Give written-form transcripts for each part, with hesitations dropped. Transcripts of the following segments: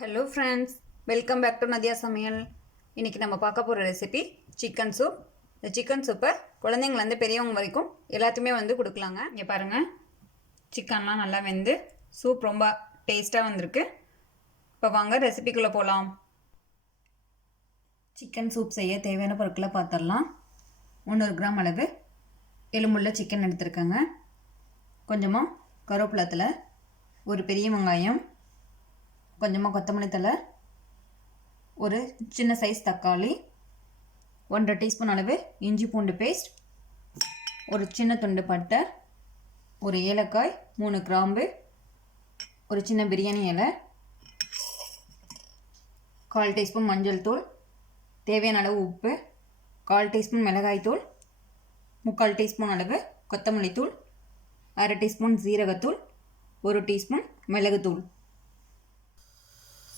Hello friends, welcome back to Nadhiya Samayal. இன்றைக்கி நம்ம பார்க்க போகிற ரெசிபி சிக்கன் சூப். இந்த சிக்கன் சூப்பை குழந்தைங்கள்லேருந்து பெரியவங்க வரைக்கும் எல்லாத்தையுமே கொடுக்கலாங்க. இங்கே பாருங்கள், சிக்கன்லாம் நல்லா வெந்து சூப் ரொம்ப டேஸ்ட்டாக வந்திருக்கு. இப்போ வாங்க ரெசிபிக்குள்ளே போகலாம். சிக்கன் சூப் செய்ய தேவையான பொருட்களை பார்த்துடலாம். 300 கிராம் அளவு எலும்புள்ள சிக்கன் எடுத்துருக்கேங்க. கொஞ்சமாக கருவேப்பிலை, ஒரு பெரிய வெங்காயம், கொஞ்சமாக கொத்தமல்லி தழை, ஒரு சின்ன சைஸ் தக்காளி, 1.5 டீஸ்பூன் அளவு இஞ்சி பூண்டு பேஸ்ட், ஒரு சின்ன துண்டு பட்டை, ஒரு ஏலக்காய், 3 கிராம்பு, ஒரு சின்ன பிரியாணி இலை, 1/4 டீஸ்பூன் மஞ்சள் தூள், தேவையான அளவு உப்பு, 1/4 டீஸ்பூன் மிளகாய் தூள், 3/4 டீஸ்பூன் அளவு கொத்தமல்லி தூள், 1/2 டீஸ்பூன் ஜீரகத்தூள், 1 டீஸ்பூன் மிளகுத்தூள்.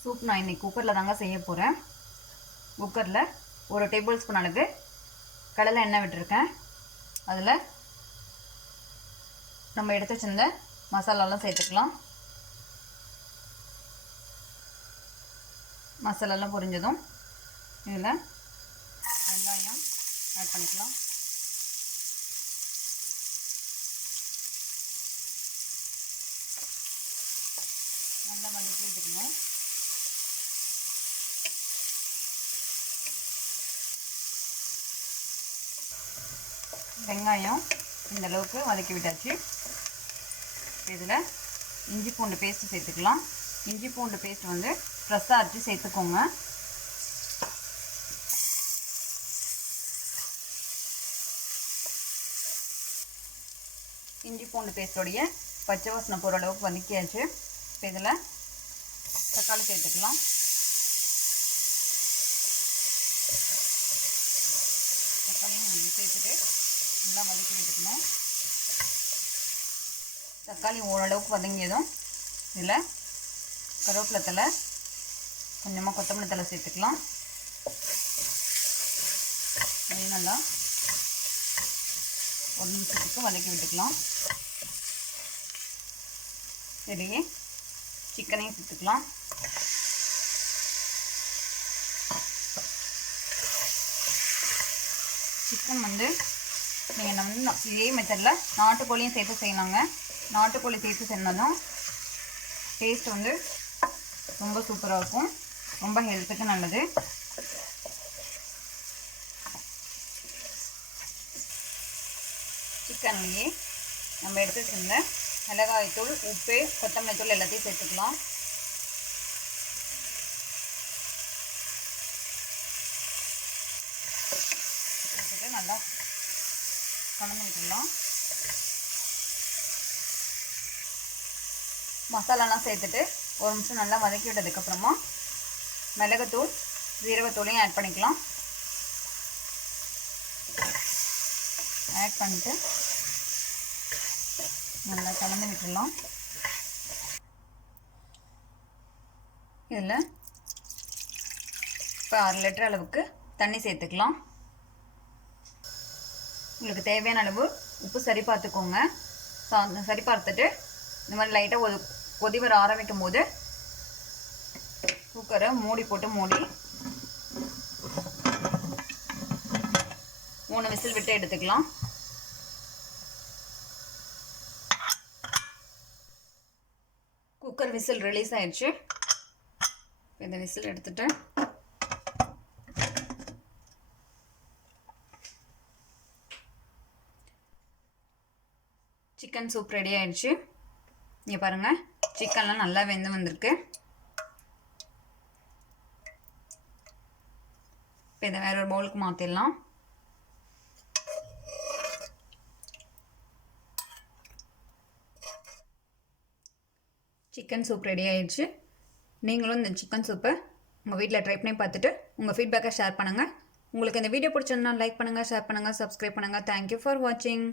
சூப் நான் இன்றைக்கி குக்கரில் தாங்க செய்ய போகிறேன். குக்கரில் 1 டேபிள் ஸ்பூன் அளவு கடலை எண்ணெய் விட்டுருக்கேன். அதில் நம்ம எடுத்து வச்சிருந்த மசாலாலாம் சேர்த்துக்கலாம். மசாலாலாம் பொரிஞ்சதும் இதில் வெங்காயம் ஆட் பண்ணிக்கலாம். நல்லா வதக்கி விட்டுக்கணும். வெங்காயம் இந்த அளவுக்கு வதக்கி விட்டாச்சு. இதில் இஞ்சி பூண்டு பேஸ்ட்டு சேர்த்துக்கலாம். இஞ்சி பூண்டு பேஸ்ட் ஃப்ரெஷ்ஷாக அரைச்சி சேர்த்துக்கோங்க. இஞ்சி பூண்டு பேஸ்டோடைய பச்சை வாசனை போகிற அளவுக்கு வதக்கியாச்சு. இப்போ இதில் தக்காளி சேர்த்துக்கலாம். தக்காளியும் சேர்த்துட்டு நல்லா வதக்கி விட்டுக்கணும். தக்காளி ஓரளவுக்கு வதங்கியதும் இதில் கருவேப்பிலை தழை, கொஞ்சமாக கொத்தமல்லி தழை சேர்த்துக்கலாம். அது நல்லா ஒரு நிமிஷத்துக்கு வதக்கி விட்டுக்கலாம். இதுலேயே சிக்கனையும் சேர்த்துக்கலாம். சிக்கன் நீங்கள் இதே மெத்தடில் நாட்டுக்கோழியும் சேர்த்து செய்யலாங்க. நாட்டுக்கோழி சேர்த்து செஞ்சதும் டேஸ்ட் ரொம்ப சூப்பராக இருக்கும். ரொம்ப ஹெல்த்துக்கு நல்லது. சிக்கன்லேயே நம்ம எடுத்து செஞ்ச மிளகாய் தூள், உப்பு, கொத்தமல்லி தூள் எல்லாத்தையும் சேர்த்துக்கலாம். சேர்த்துட்டு நல்லா கலந்து விட்டுடலாம். மசாலாலாம் சேர்த்துட்டு ஒரு நிமிஷம் நல்லா வதக்கி விட்டதுக்கப்புறமா மிளகுத்தூள், ஜீரகத்தூளையும் ஆட் பண்ணிக்கலாம். ஆட் பண்ணிட்டு நல்லா கலந்து விட்டுடலாம். இதில் இப்போ 1/2 லிட்டர் அளவுக்கு தண்ணி சேர்த்துக்கலாம். உங்களுக்கு தேவையான அளவு உப்பு சரி பார்த்துக்கோங்க. சரி பார்த்துட்டு இந்த மாதிரி லைட்டாக ஒரு கொதி வர ஆரம்பிக்கும் போது குக்கரை மூடி போட்டு 3 விசில் விட்டு எடுத்துக்கலாம். குக்கர் விசில் ரிலீஸ் ஆயிடுச்சு. இந்த விசில் எடுத்துட்டு சிக்கன் சூப் ரெடி ஆயிடுச்சு. இங்கே பாருங்கள், சிக்கன்லாம் நல்லா வெந்து வந்திருக்கு. இப்போ இதை வேற ஒரு பவுலுக்கு மாற்றிடலாம். சிக்கன் சூப் ரெடி ஆயிடுச்சு. நீங்களும் இந்த சிக்கன் சூப்பை உங்கள் வீட்டில் ட்ரை பண்ணி பார்த்துட்டு உங்கள் ஃபீட்பேக்கை ஷேர் பண்ணுங்கள். உங்களுக்கு இந்த வீடியோ பிடிச்சிருந்தா லைக் பண்ணுங்கள், ஷேர் பண்ணுங்கள், சப்ஸ்கிரைப் பண்ணுங்கள். தேங்க்யூ ஃபார் வாட்சிங்.